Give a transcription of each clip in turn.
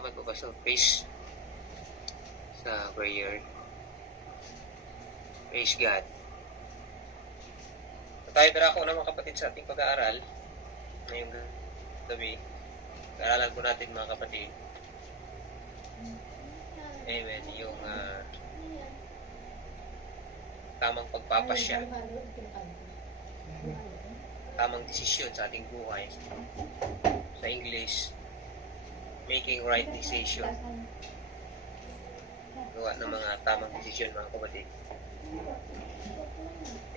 Salamat po, Pastor Chris, sa prayer. Praise God. Tayo tara ako ng mga kapatid sa ating pag-aaral ngayong gabi. Pag-aaralan po natin mga kapatid. Amen. Yung tamang pagpapasya, tamang desisyon sa ating buhay. Sa English, making right decision. Gawa ng mga tamang desisyon mga kapatid.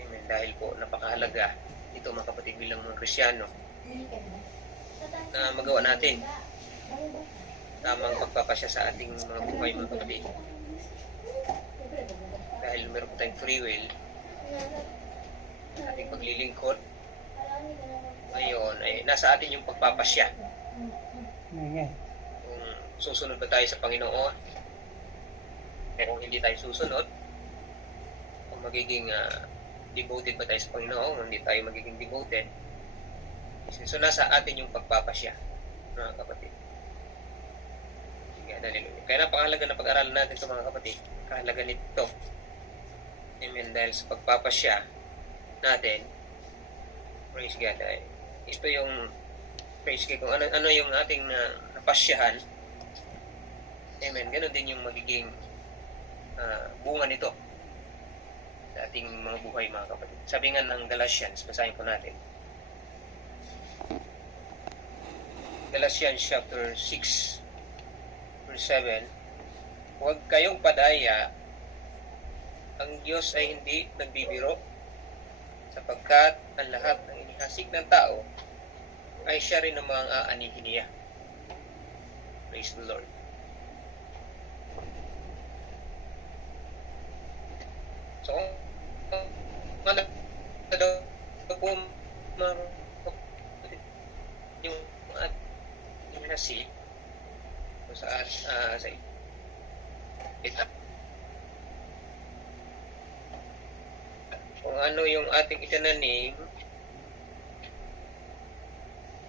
Amen. Dahil po napakahalaga ito mga kapatid bilang mga Kristyano na magawa natin tamang pagpapasya sa ating mga buhay mga kapatid. Dahil meron po tayong free will, ating paglilingkod, ngayon ay nasa atin yung pagpapasya. Kung susunod ba tayo sa Panginoon, kung hindi tayo susunod, kung magiging devoted ba tayo sa Panginoon, kung hindi tayo magiging devoted, so nasa atin yung pagpapasya mga kapatid. Kaya napakahalaga na pag-aralan natin ito mga kapatid. Kahalaga nito. Amen. Dahil sa pagpapasya natin, praise God, ito yung praise God, kung ano yung ating napasyahan, amen, ganoon din yung magiging bunga nito sa ating mga buhay mga kapatid. Sabi nga ng Galatians, basahin po natin. Galatians chapter 6 verse 7, huwag kayong padaya, ang Diyos ay hindi nagbibiro, sapagkat ang lahat ng inihasik ng tao ay siya rin ang mga aanihin niya. Praise the Lord. So, ano po yung inihasik sa ito. Kung ano yung ating itinanim,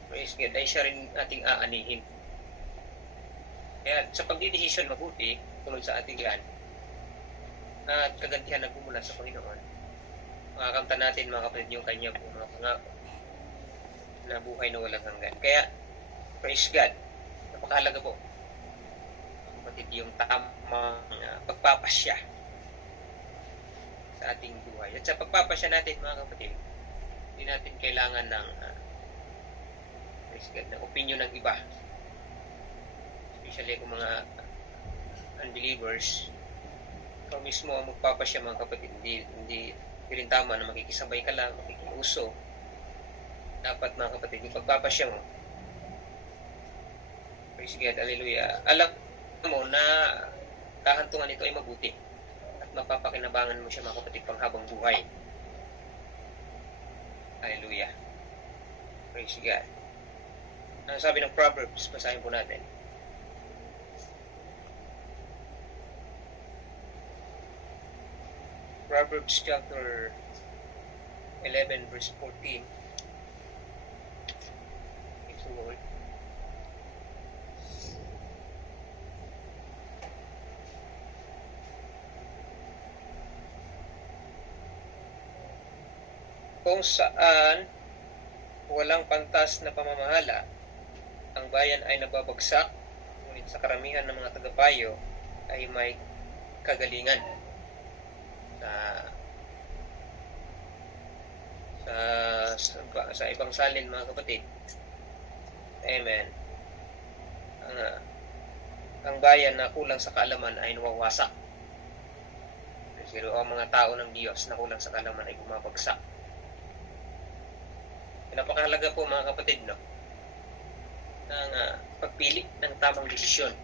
praise God, ay siya rin ating aanihin. Kaya sa pagdidesisyon mabuti, tulad sa ating yan, at kagantihan na bumula sa Panginoon, makakamta natin mga kapatid yung kanya po mga pangako na buhay na walang hanggan. Kaya, praise God, napakahalaga po kapatid yung tamang pagpapasya sa ating buhay. At sa pagpapasya natin mga kapatid, hindi natin kailangan ng opinion ng iba, especially kung mga unbelievers. Ikaw mismo ang magpapasya mga kapatid, hindi rin tama na makikisabay ka lang, makikiuso. Dapat mga kapatid, yung pagpapasya mo, praise God, hallelujah, alam mo na kahantungan ito ay mabuti at mapapakinabangan mo siya mga kapatid panghabang buhay. Hallelujah. Praise God. Ano sabi ng Proverbs? Basahin po natin. Proverbs chapter 11 verse 14. It's the Lord. Kung saan walang pantas na pamamahala, ang bayan ay nababagsak, ngunit sa karamihan ng mga tagapayo ay may kagalingan. Sa ibang salin mga kapatid, amen, ang bayan na kulang sa kaalaman ay nawawasak. Pero ang mga tao ng Diyos na kulang sa kaalaman ay bumabagsak. Napakahalaga po mga kapatid, no, ng pagpili ng tamang desisyon.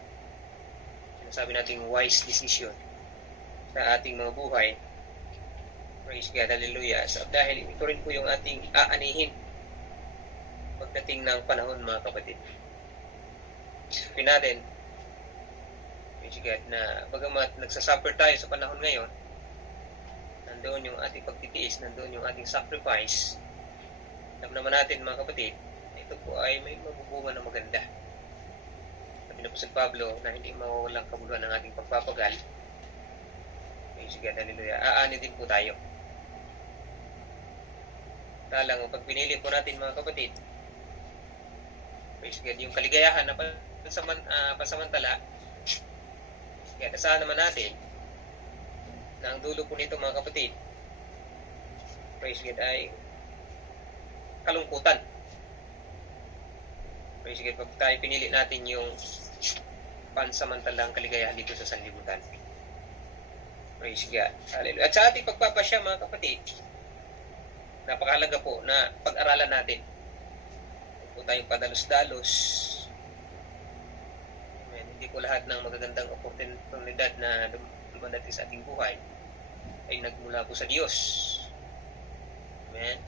Sinasabi natin wise decision sa ating mga buhay. Praise God, hallelujah. So, dahil ito rin po yung ating aanihin pagdating ng panahon mga kapatid. Sabihin natin, praise God, na bagamat nagsasuffer tayo sa panahon ngayon, nandoon yung ating pagtitiis, nandoon yung ating sacrifice. Alam naman natin mga kapatid, ito po ay may mabubunga na maganda. At Pinapasal Pablo na hindi mawawalang kabuluhan ng ating pagpapagal. Praise God, hallelujah. Aani din po tayo. Talang, pag pinili po natin mga kapatid, praise God, yung kaligayahan na pasamantala, kaya asahan naman natin na ang dulo po nito mga kapatid, praise God, ay kalungkutan. Praise God, pag tayo pinili natin yung pansamantalang kaligayahan dito sa sanlibutan. Praise God. Hallelujah. At sa ating pagpapasya mga kapatid, napakahalaga po na pag-aralan natin. Huwag po tayong padalos-dalos. Amen. Hindi po lahat ng magagandang oportunidad na dumadating sa ating buhay ay nagmula po sa Diyos. Amen.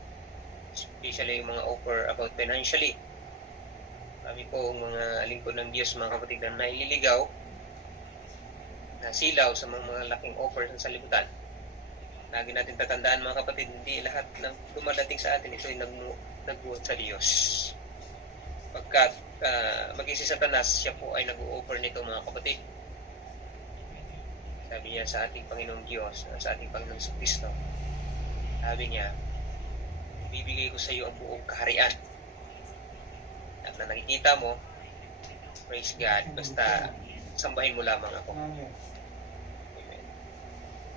Especially yung mga offer about financially. Kami po mga lingkod ng Diyos, mga kapatid, na naililigaw, na silaw sa mga laking offer sa sanlibutan. Lagi natin tatandaan mga kapatid, hindi lahat ng dumadating sa atin ito ay nagbuhat sa Diyos. Pagkat maging si Satanas, siya po ay nag-o-offer nito mga kapatid. Sabi niya sa ating Panginoong Diyos, sa ating Panginoong Kristo, sabi niya, bibigay ko sa iyo ang buong kaharian. At na nakikita mo, praise God, basta sambahin mo lamang ako. Amen.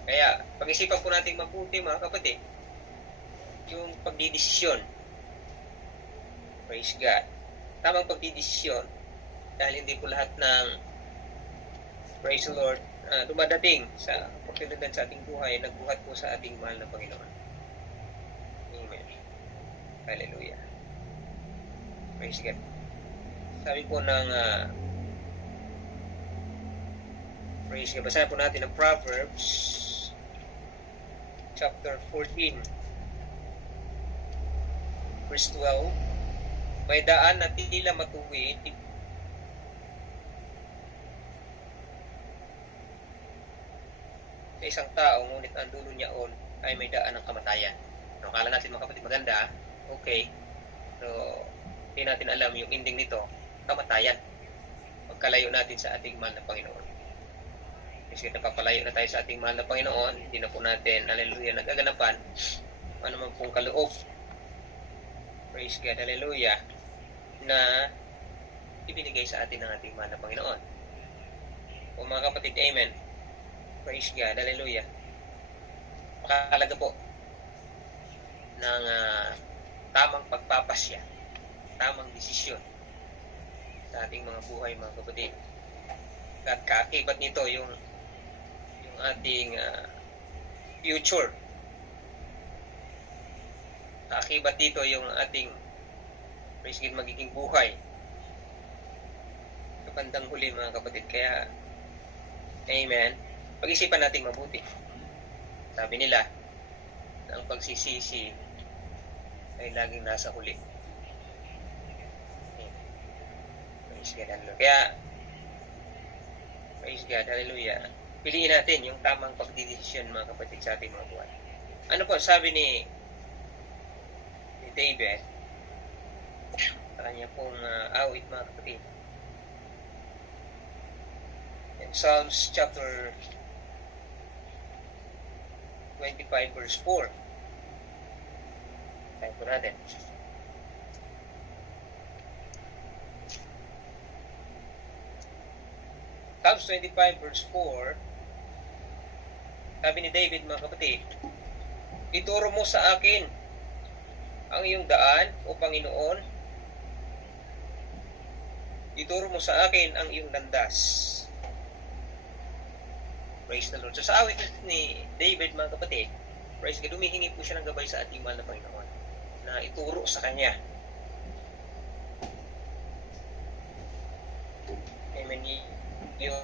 Kaya, pag-isipan po natin mabuti mga kapatid, yung pagdidesisyon, praise God, tamang pagdidesisyon, dahil hindi po lahat ng, praise the Lord, dumadating sa oportunidad sa ating buhay, nagbuhat po sa ating mahal na Panginoon. Amen. Hallelujah. Praise God. Sabi po ng praise God. Basahin po natin ang Proverbs chapter 14 verse 12. May daan na tila matuwid sa isang tao, ngunit ang dulo niyaon ay may daan ng kamatayan. No, akala natin mga kapatid maganda, okay. So, hindi natin alam yung ending nito, kamatayan. Pagkalayo natin sa ating mahal na Panginoon. Kasi napapalayo na tayo sa ating mahal na Panginoon, hindi na po natin, hallelujah, nagaganapan, ano man pong kaloob, praise God, hallelujah, na ibinigay sa atin ng ating mahal na Panginoon. O mga kapatid, amen, praise God, hallelujah. Makakalaga po ng tamang pagpapasya, tamang desisyon sa ating mga buhay mga kapatid. At kaakibat nito yung ating future. Kaakibat dito yung ating praise God, magiging buhay sa bandang huli mga kapatid. Kaya amen, pag-isipan natin mabuti. Sabi nila na ang pagsisisi ay laging nasa huli. Praise God, hallelujah. Kaya, praise God, hallelujah. Piliin natin yung tamang pagdidesisyon mga kapatid sa ating mga buhay. Ano po sabi ni David sa kanya pong awit mga kapatid? In Psalms chapter 25 verse 4. Tayo po natin. Psalms 25 verse 4, sabi ni David mga kapatid, ituro mo sa akin ang iyong daan, o Panginoon. Ituro mo sa akin ang iyong landas. Praise the Lord. So sa awit ni David mga kapatid, praise God, humihingi po siya ng gabay sa ating mahal na Panginoon na ituro sa kanya. Amen. Yung